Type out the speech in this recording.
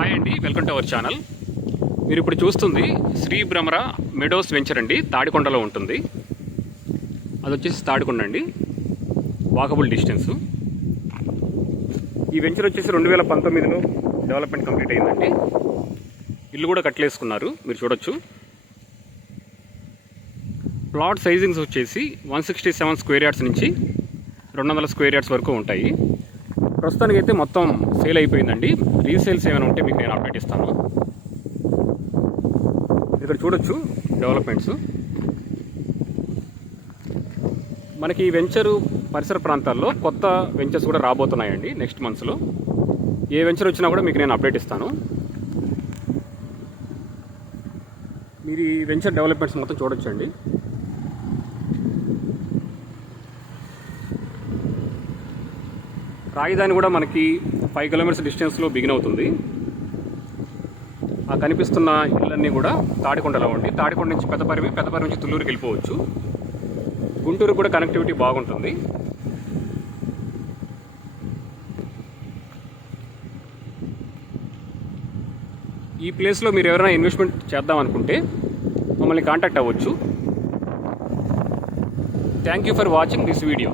Hi అండి, welcome to our channel. మీరు ఇప్పుడు చూస్తుంది శ్రీ భ్రమర మెడోస్ వెంచర్ అండి. తాడికొండలో ఉంటుంది. అది వచ్చేసి తాడికొండ అండి, వాకబుల్ డిస్టెన్స్. ఈ వెంచర్ వచ్చేసి 2019లో డెవలప్మెంట్ కంప్లీట్ అయిందండి. ఇల్లు కూడా కట్టలేసుకున్నారు, మీరు చూడొచ్చు. ప్లాట్ సైజింగ్స్ వచ్చేసి 167 స్క్వేర్ యార్డ్స్ నుంచి 200 స్క్వేర్ యార్డ్స్ వరకు ఉంటాయి. ప్రస్తుతానికి అయితే మొత్తం సేల్ అయిపోయిందండి. రీసేల్స్ ఏమైనా ఉంటే మీకు నేను అప్డేట్ ఇస్తాను. ఇక్కడ చూడొచ్చు డెవలప్మెంట్స్. మనకి ఈ వెంచరు పరిసర ప్రాంతాల్లో కొత్త వెంచర్స్ కూడా రాబోతున్నాయండి నెక్స్ట్ మంత్స్లో. ఏ వెంచర్ వచ్చినా కూడా మీకు నేను అప్డేట్ ఇస్తాను. మీరు ఈ వెంచర్ డెవలప్మెంట్స్ మొత్తం చూడొచ్చండి. రాజధాని కూడా మనకి 5 కిలోమీటర్స్ డిస్టెన్స్లో బిగిన్ అవుతుంది. ఆ కనిపిస్తున్న ఇళ్ళన్నీ కూడా తాడికొండలో ఉండి, తాడికొండ నుంచి పెద్దపరి నుంచి తుళ్ళూరుకి వెళ్ళిపోవచ్చు. గుంటూరు కూడా కనెక్టివిటీ బాగుంటుంది. ఈ ప్లేస్లో మీరు ఎవరైనా ఇన్వెస్ట్మెంట్ చేద్దాం అనుకుంటే మమ్మల్ని కాంటాక్ట్ అవ్వచ్చు. Thank you for watching this video.